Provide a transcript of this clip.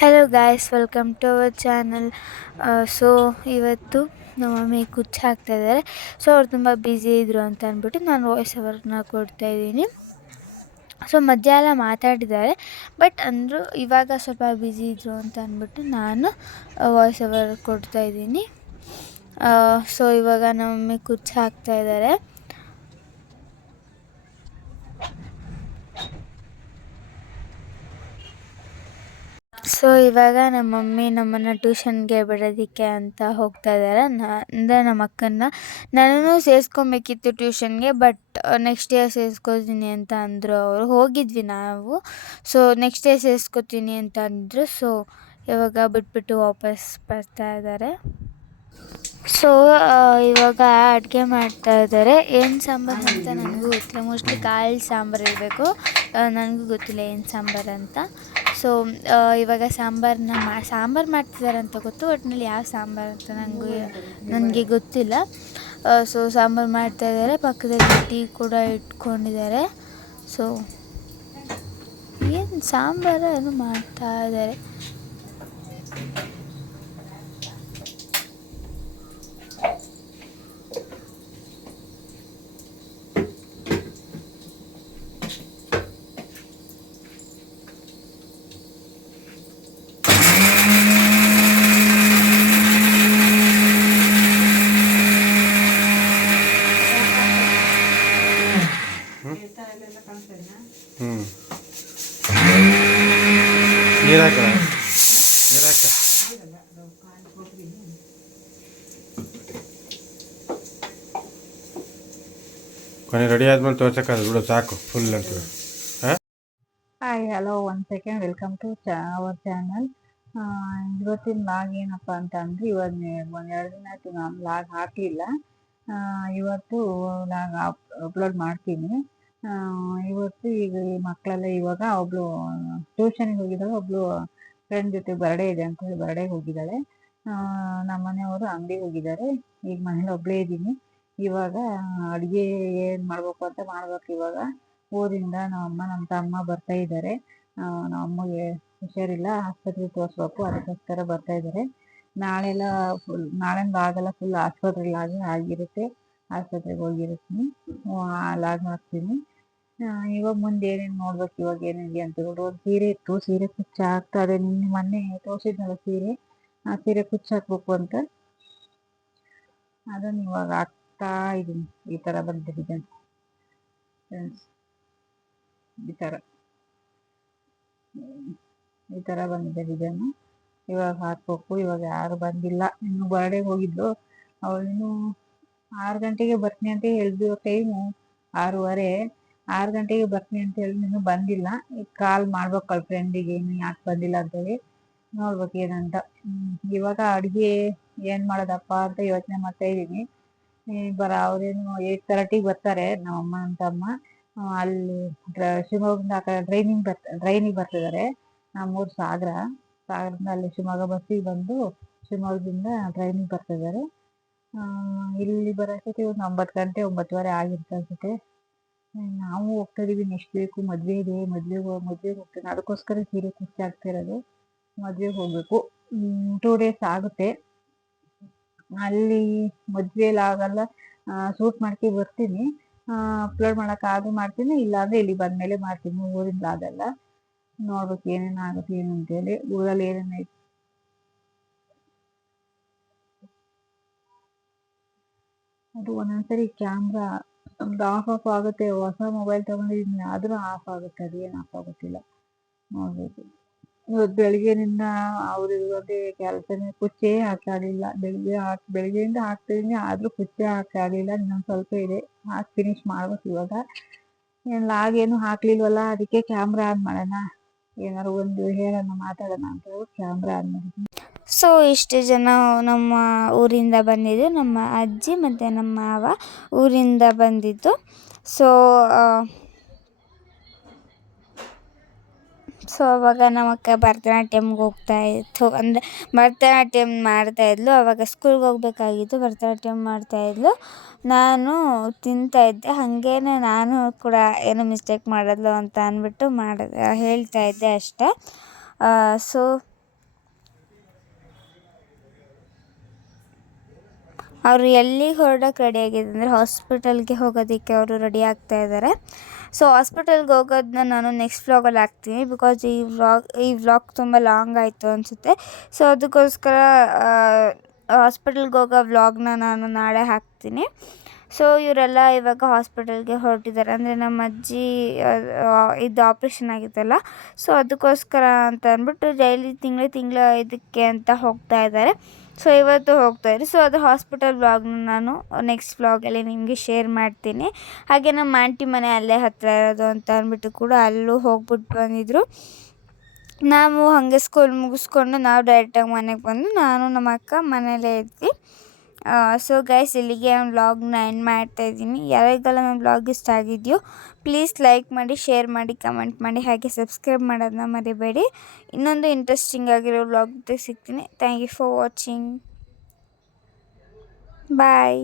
Hello guys welcome to our channel so ಇವತ್ತು ನಮ್ಮ mummy ಕುಚ್ಚು ಹಾಕ್ತಾಯಿದ್ದಾರೆ ಸೊ ಅವ್ರು ತುಂಬ ಬ್ಯುಸಿ ಇದ್ದರು ಅಂತ ಅಂದ್ಬಿಟ್ಟು ನಾನು ವಾಯ್ಸ್ ಅವ್ರನ್ನ ಕೊಡ್ತಾ ಇದ್ದೀನಿ. ಸೊ ಮಧ್ಯ ಮಾತಾಡಿದ್ದಾರೆ. ಬಟ್ ಅಂದರು ಇವಾಗ ಸ್ವಲ್ಪ ಬ್ಯುಸಿ ಇದ್ದರು ಅಂತ ಅಂದ್ಬಿಟ್ಟು ನಾನು ವಾಯ್ಸ್ ಓವರ್ ಕೊಡ್ತಾಯಿದ್ದೀನಿ ಸೊ ಇವಾಗ ನಮ್ಮ ಮಮ್ಮಿ ಕುಚ್ಚು ಹಾಕ್ತಾಯಿದ್ದಾರೆ ಸೊ ಇವಾಗ ನಮ್ಮ ಮಮ್ಮಿ ನಮ್ಮನ್ನು ಟ್ಯೂಷನ್ಗೆ ಬಿಡೋದಕ್ಕೆ ಅಂತ ಹೋಗ್ತಾ ಇದ್ದಾರೆ ಅಂದರೆ ನಮ್ಮ ಅಕ್ಕನ ನಾನು ಸೇರಿಸ್ಕೊಬೇಕಿತ್ತು ಟ್ಯೂಷನ್ಗೆ ಬಟ್ ನೆಕ್ಸ್ಟ್ ಇಯರ್ ಸೇರಿಸ್ಕೊತೀನಿ ಅಂತ ಅಂದರು ಅವರು. ಹೋಗಿದ್ವಿ ನಾವು. ಸೊ ನೆಕ್ಸ್ಟ್ ಇಯರ್ ಸೇರಿಸ್ಕೊತೀನಿ ಅಂತ ಅಂದರು. ಸೊ ಇವಾಗ ಬಿಟ್ಬಿಟ್ಟು ವಾಪಸ್ ಬರ್ತಾ ಇದ್ದಾರೆ ಸೊ ಇವಾಗ ಅಡುಗೆ ಮಾಡ್ತಾ ಇದ್ದಾರೆ ಏನು ಸಾಂಬಾರು ಅಂತ ನನಗೂ ಗೊತ್ತಿಲ್ಲ. ಮೋಸ್ಟ್ಲಿ ಕಾಳು ಸಾಂಬಾರು ಇರಬೇಕು. ನನಗೂ ಗೊತ್ತಿಲ್ಲ ಏನು ಸಾಂಬಾರು ಅಂತ. ಸೊ ಇವಾಗ ಸಾಂಬಾರನ್ನ ಮಾ, ಸಾಂಬಾರು ಮಾಡ್ತಿದ್ದಾರೆ ಅಂತ ಗೊತ್ತು ಒಟ್ಟಿನಲ್ಲಿ ಯಾವ ಸಾಂಬಾರು ಅಂತ ನನಗೂ ನನಗೆ ಗೊತ್ತಿಲ್ಲ. ಸೊ ಸಾಂಬಾರು ಮಾಡ್ತಾಯಿದ್ದಾರೆ ಪಕ್ಕದಲ್ಲಿ ಟೀ ಕೂಡ ಇಟ್ಕೊಂಡಿದ್ದಾರೆ. ಸೊ ಏನು ಸಾಂಬಾರು ಮಾಡ್ತಾ ಇದ್ದಾರೆ? ನೀರು ಹಾಕ ಕೊನೆ ರೆಡಿ ಆದ್ಮೇಲೆ ತೋರ್ಸಕ್ಕಾಗ ಬಿಡು, ಸಾಕು ಫುಲ್ ಅಂತ ಹಾಂ? Hi hello one second welcome to ಚಾ ಅವರ್ ಚಾನಲ್ ಇವತ್ತಿನ ಲಾಗ್ ಏನಪ್ಪ ಅಂತ ಅಂದರೆ ಇವತ್ತು ಒಂದು ಎರಡು ದಿನ ಆಯಿತು ನಾನು ಲಾಗ್ ಹಾಕಲಿಲ್ಲ ಇವತ್ತು ಲಾಗ್ ಅಪ್ಲೋಡ್ ಮಾಡ್ತೀನಿ. ಇವತ್ತು ಈಗ ಈ ಮಕ್ಕಳೆಲ್ಲ ಇವಾಗ ಒಬ್ಳು ಟ್ಯೂಷನ್ಗೆ ಹೋಗಿದ್ದಾಳೆ, ಒಬ್ಳು ಫ್ರೆಂಡ್ ಜೊತೆ ಬರ್ಡೇ ಇದೆ ಅಂತ ಹೇಳಿ ಬರ್ಡೇಗೆ ಹೋಗಿದ್ದಾಳೆ. ನಮ್ಮ ಮನೆಯವರು ಅಂಗಡಿಗೆ ಹೋಗಿದ್ದಾರೆ. ಈಗ ಮನೇಲಿ ಒಬ್ಬಳೇ ಇದ್ದೀನಿ. ಇವಾಗ ಅಡುಗೆ ಏನು ಮಾಡಬೇಕು ಅಂತ ಮಾಡ್ಬೇಕು ಇವಾಗ. ಊರಿಂದ ನಮ್ಮ ಅಮ್ಮ, ನಮ್ಮ ತಮ್ಮ ಬರ್ತಾ ಇದ್ದಾರೆ. ನಮ್ಮ ಅಮ್ಮಗೆ ಹುಷಾರಿಲ್ಲ ಆಸ್ಪತ್ರೆಗೆ ತೋರಿಸ್ಬೇಕು, ಅದಕ್ಕೋಸ್ಕರ ಬರ್ತಾ ಇದ್ದಾರೆ. ನಾಳೆಲ್ಲ ಫುಲ್ ನಾಳೆ ಆಗಲ್ಲ ಫುಲ್ ಆಸ್ಪತ್ರೆಲಾಗಿ ಆಗಿರುತ್ತೆ. ಆಸ್ಪತ್ರೆಗೆ ಹೋಗಿರ್ತೀನಿ. ಲಾಗ್ ಆ, ಇವಾಗ ಮುಂದೆ ಏನೇನು ನೋಡ್ಬೇಕು ಇವಾಗ ಏನಿದೆ ಅಂತ ಹೇಳ್ಬಿಟ್ಟು ಒಂದು ಸೀರೆ ಇತ್ತು. ಸೀರೆ ಕುಚ್ಚು ಹಾಕ್ತಾ ಅದೇ ನಿನ್ನೆ ಮೊನ್ನೆ ತೋರಿಸಿದ್ನಲ್ಲ ಸೀರೆ. ಆ ಸೀರೆ ಕುಚ್ಚು ಹಾಕ್ಬೇಕು ಅಂತ. ಅದನ್ನು ಇವಾಗ ಹಾಕ್ತಾ ಇದ್ದೀನಿ ಈ ಥರ ಬಂದಿದೆ ಫ್ರೆಂಡ್ಸ್ ಈ ಥರ ಈ ಥರ ಬಂದಿದೆ ಡಿಸೈನು ಇವಾಗ ಹಾಕ್ಬೇಕು. ಇವಾಗ ಯಾರು ಬಂದಿಲ್ಲ. ಇನ್ನು ಬರ್ಡೇಗೆ ಹೋಗಿದ್ದು ಅವಳು ಇನ್ನು ಆರು ಗಂಟೆಗೆ ಬರ್ತೀನಿ ಅಂತ ಹೇಳಿದ್ರು ಟೈಮು ಆರೂವರೆ. ಆರು ಗಂಟೆಗೆ ಬರ್ತೀನಿ ಅಂತ ಹೇಳಿ ನೀನು ಬಂದಿಲ್ಲ. ಈಗ ಕಾಲ್ ಮಾಡ್ಬೇಕು ಫ್ರೆಂಡಿಗೆ ಏನು ಯಾಕೆ ಬಂದಿಲ್ಲ ಅಂತೇಳಿ ನೋಡ್ಬೇಕು ಏನಂತ. ಇವಾಗ ಅಡುಗೆ ಏನು ಮಾಡೋದಪ್ಪ ಅಂತ ಯೋಚನೆ ಮಾಡ್ತಾ ಇದ್ದೀನಿ. ಬರ ಅವರೇನು ಏಯ್ಟ್ ತರ್ಟಿಗೆ ಬರ್ತಾರೆ, ನಮ್ಮಮ್ಮ ನಮ್ಮ ತಮ್ಮ ಅಲ್ಲಿ ಶಿವಮೊಗ್ಗದಿಂದ ಆ ಕಡೆ ಟ್ರೈನಿಂಗ್ ಬರ್ತ ಟ್ರೈನಿಗೆ ಬರ್ತಿದ್ದಾರೆ. ನಮ್ಮೂರು ಸಾಗರ. ಸಾಗರದಿಂದ ಅಲ್ಲಿ ಶಿವಮೊಗ್ಗ ಬಸ್ಸಿಗೆ ಬಂದು ಶಿವಮೊಗ್ಗದಿಂದ ಟ್ರೈನಿಗೆ ಬರ್ತಿದ್ದಾರೆ. ಇಲ್ಲಿ ಬರೋಷ್ಟೊತ್ತಿಗೆ ಒಂದು ಒಂಬತ್ತು ಗಂಟೆ, ಒಂಬತ್ತುವರೆ ಆಗಿರುತ್ತೆ ಅನ್ಸುತ್ತೆ. ನಾವು ಹೋಗ್ತಾ ಇದೀವಿ ನೆಕ್ಸ್ಟ್ ವೀಕು ಮದುವೆ ಇದೆ, ಮದುವೆಗೆ ಮದುವೆಗೆ ಹೋಗ್ತೀನಿ. ಅದಕ್ಕೋಸ್ಕರ ಸೀರೆ ಖುಷಿ ಆಗ್ತಾ ಇರೋದು. ಮದುವೆಗೆ ಹೋಗ್ಬೇಕು. ಟೂ ಡೇಸ್ ಆಗುತ್ತೆ. ಅಲ್ಲಿ ಮದ್ವೆಲಿ ಆಗಲ್ಲ. ಸೂಟ್ ಮಾಡ್ಕೊ ಬರ್ತೀನಿ. ಅಪ್ಲೋಡ್ ಮಾಡಕ್ ಆದ್ರೂ ಮಾಡ್ತೀನಿ, ಇಲ್ಲಾಂದ್ರೆ ಇಲ್ಲಿ ಬಂದ್ಮೇಲೆ ಮಾಡ್ತೀನಿ. ಊರಿಂದ ಆಗಲ್ಲ ನೋಡ್ಬೇಕು ಏನೇನು ಆಗುತ್ತೆ, ಏನು ಅಂತೇಳಿ ಊರಲ್ಲಿ ಏನೇನ್ ಅದು ಒಂದೊಂದ್ಸರಿ ಕ್ಯಾಮ್ರಾ ನಮ್ದು ಆಫ್ ಆಫ್ ಆಗುತ್ತೆ, ಹೊಸ ಮೊಬೈಲ್ ತಗೊಂಡಿದ್ದೀನಿ ಆದರೂ ಆಫ್ ಆಗುತ್ತೆ, ಅದು ಏನು ಆಫ್ ಆಗುತ್ತಿಲ್ಲ. ನೋಡಬೇಕು. ಇವತ್ತು ಬೆಳಿಗ್ಗೆನಿಂದ ಅವ್ರು ಇರೋದೇ ಕೆಲಸನೇ ಕುಚ್ಚೇ ಹಾಕಾಗಲಿಲ್ಲ ಬೆಳಿಗ್ಗೆ ಹಾಕ್, ಬೆಳಿಗ್ಗೆಯಿಂದ ಹಾಕ್ತಿದ್ದೀನಿ ಆದ್ರೂ ಕುಚ್ಚೆ ಹಾಕಾಗಲಿಲ್ಲ ಇನ್ನೊಂದು ಸ್ವಲ್ಪ ಇದೆ. ಹಾಕಿ ಫಿನಿಶ್ ಮಾಡ್ಬೇಕು ಇವಾಗ. ಏನು ಲಾಗ್ ಏನು ಹಾಕ್ಲಿಲ್ವಲ್ಲ, ಅದಕ್ಕೆ ಕ್ಯಾಮ್ರಾ ಆನ್ ಮಾಡೋಣ. ಏನಾರು ಒಂದು ಹೇಳೋಣ, ಮಾತಾಡೋಣ ಅಂತ ಕ್ಯಾಮ್ರಾ ಆನ್ ಮಾಡಿದ್ದೀನಿ. ಸೊ ಇಷ್ಟು ಜನ ನಮ್ಮ ಊರಿಂದ ಬಂದಿದ್ದು. ನಮ್ಮ ಅಜ್ಜಿ ಮತ್ತು ನಮ್ಮ ಮಾವ ಊರಿಂದ ಬಂದಿದ್ದು. ಸೊ ಸೊ ಅವಾಗ ನಮ್ಮ ಅಕ್ಕ ಭರತನಾಟ್ಯಮ್ಗೆ ಹೋಗ್ತಾ ಇತ್ತು. ಅಂದರೆ ಭರತನಾಟ್ಯಮ್ ಮಾಡ್ತಾಯಿದ್ಲು ಅವಾಗ ಸ್ಕೂಲ್ಗೆ ಹೋಗ್ಬೇಕಾಗಿತ್ತು. ಭರತನಾಟ್ಯಮ್ ಮಾಡ್ತಾ ಇದ್ಲು. ನಾನು ತಿಂತಾಯಿದ್ದೆ ಹಾಗೇನೆ ನಾನು ಕೂಡ ಏನೋ ಮಿಸ್ಟೇಕ್ ಮಾಡಿದ್ಲು ಅಂತ ಅಂದ್ಬಿಟ್ಟು ಮಾಡ ಹೇಳ್ತಾಯಿದ್ದೆ ಅಷ್ಟೇ. ಸೊ ಅವರು ಎಲ್ಲಿಗೆ ಹೊರಡಕ್ಕೆ ರೆಡಿ ಆಗಿದೆ ಅಂದರೆ ಹಾಸ್ಪಿಟಲ್ಗೆ ಹೋಗೋದಕ್ಕೆ ಅವರು ರೆಡಿ ಆಗ್ತಾ ಇದ್ದಾರೆ ಸೊ ಹಾಸ್ಪಿಟಲ್ಗೆ ಹೋಗೋದನ್ನ ನಾನು ನೆಕ್ಸ್ಟ್ ವ್ಲಾಗಲ್ಲಿ ಹಾಕ್ತೀನಿ ಬಿಕಾಸ್ ಈ ವ್ಲಾಗ್ ಈ ವ್ಲಾಗ್ ತುಂಬ ಲಾಂಗ್ ಆಯಿತು ಅನಿಸುತ್ತೆ. ಸೊ ಅದಕ್ಕೋಸ್ಕರ ಹಾಸ್ಪಿಟಲ್ಗೆ ಹೋಗೋ ವ್ಲಾಗ್ನ ನಾನು ನಾಳೆ ಹಾಕ್ತೀನಿ. ಸೊ ಇವರೆಲ್ಲ ಇವಾಗ ಹಾಸ್ಪಿಟಲ್ಗೆ ಹೊರಟಿದ್ದಾರೆ ಅಂದರೆ ನಮ್ಮ ಅಜ್ಜಿ ಇದು ಆಪ್ರೇಷನ್ ಆಗಿತ್ತಲ್ಲ. ಸೊ ಅದಕ್ಕೋಸ್ಕರ ಅಂತ ಅಂದ್ಬಿಟ್ಟು ಡೈಲಿ ತಿಂಗಳು ತಿಂಗಳು ಇದಕ್ಕೆ ಅಂತ ಹೋಗ್ತಾ ಇದ್ದಾರೆ ಸೊ ಇವತ್ತು ಹೋಗ್ತಾ ಇದ್ದಾರೆ ಸೊ ಅದು ಹಾಸ್ಪಿಟಲ್ ವ್ಲಾಗ್ನ ನಾನು ನೆಕ್ಸ್ಟ್ ವ್ಲಾಗಲ್ಲಿ ನಿಮಗೆ ಶೇರ್ ಮಾಡ್ತೀನಿ. ಹಾಗೆ ನಮ್ಮ ಆಂಟಿ ಮನೆ ಅಲ್ಲೇ ಹತ್ತಿರ ಇರೋದು ಅಂತ ಅಂದ್ಬಿಟ್ಟು ಕೂಡ ಅಲ್ಲೂ ಹೋಗ್ಬಿಟ್ಟು ಬಂದಿದ್ದರು ನಾವು ಹಾಗೆ ಸ್ಕೂಲ್ ಮುಗಿಸ್ಕೊಂಡು ನಾವು ಡೈರೆಕ್ಟಾಗಿ ಮನೆಗೆ ಬಂದು ನಾನು ನಮ್ಮ ಅಕ್ಕ ಮನೇಲೇ ಇದ್ವಿ. ಸೊ ಗೈಸ್ ಇಲ್ಲಿಗೆ ನಾನು ವ್ಲಾಗ್ನ ಎಂಡ್ ಮಾಡ್ತಾ ಇದ್ದೀನಿ. ಯಾರಿಗೆಲ್ಲ ನನ್ನ ವ್ಲಾಗ್ ಇಷ್ಟ ಆಗಿದೆಯೋ ಪ್ಲೀಸ್ ಲೈಕ್ ಮಾಡಿ ಶೇರ್ ಮಾಡಿ ಕಮೆಂಟ್ ಮಾಡಿ, ಹಾಗೆ ಸಬ್ಸ್ಕ್ರೈಬ್ ಮಾಡೋದನ್ನ ಮರಿಬೇಡಿ. ಇನ್ನೊಂದು ಇಂಟ್ರೆಸ್ಟಿಂಗ್ ಆಗಿರೋ ವ್ಲಾಗ್ ಸಿಗ್ತೀನಿ. Thank you for watching bye